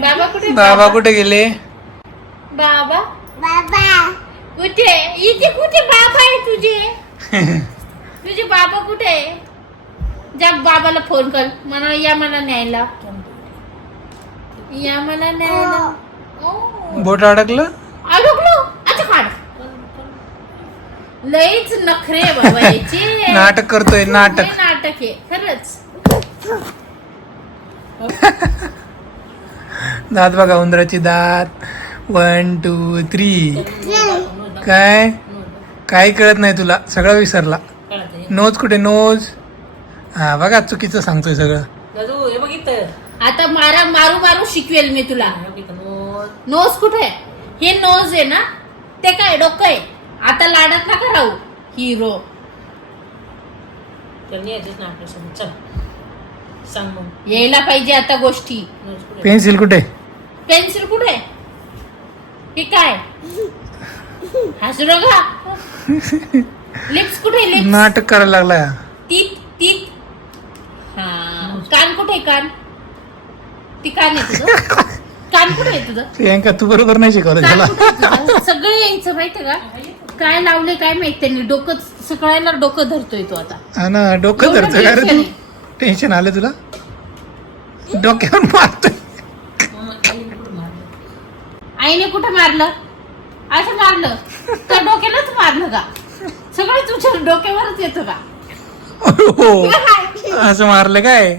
बाबा कुठे गेले? बाबा कुठे? इथे कुठे बाबा आहे तुझे? तुझे बाबा कुठे आहे? जा बाबाला फोन कर, म्हणा या मला न्यायला, या मला न्यायला. बोट अडकलं. अच्छा काढ. लईच नखरे बाबा याचे. नाटक करतोय, नाटक. नाटक आहे खरंच. दात बघा, उंदराची दात. 1 2 3. काय काही कळत नाही तुला, सगळं विसरला. नोज कुठे? नोज. हा बघा, चुकीचं सांगतोय सगळं. आता मारू मारू शिकवेल मी तुला. नोज कुठे? हे नोज आहे ना, ते काय डोकं आहे. आता लाडात नका राहू हिरो. यायला पाहिजे आता गोष्टी. पेन्सिल कुठे? पेन्सिल कुठे? हे काय हसू नका. लिप्स कुठे? लिप्स. नाटक करायला लागलाय. तीत तीत. हा. कान कुठे? कान. ती कान आहे तुझं? कान कुठे आहे तुझं? प्रियांका, तू बरोबर नाही शिकवलं त्याला. सगळं यायचं माहितीये का? काय लावले काय माहित त्यांनी. डोकं सगळ्याला डोकं धरतोय तो आता. हा ना, डोकं धरतोय का रे तू? टेन्शन आलं तुला? डोक्यावर मारतोय. आईने कुठं मारलं? असं मारलं तर डोक्यालाच मारलं का? सगळं तुझ्या डोक्यावरच येतं का? हो, असं मारलं काय?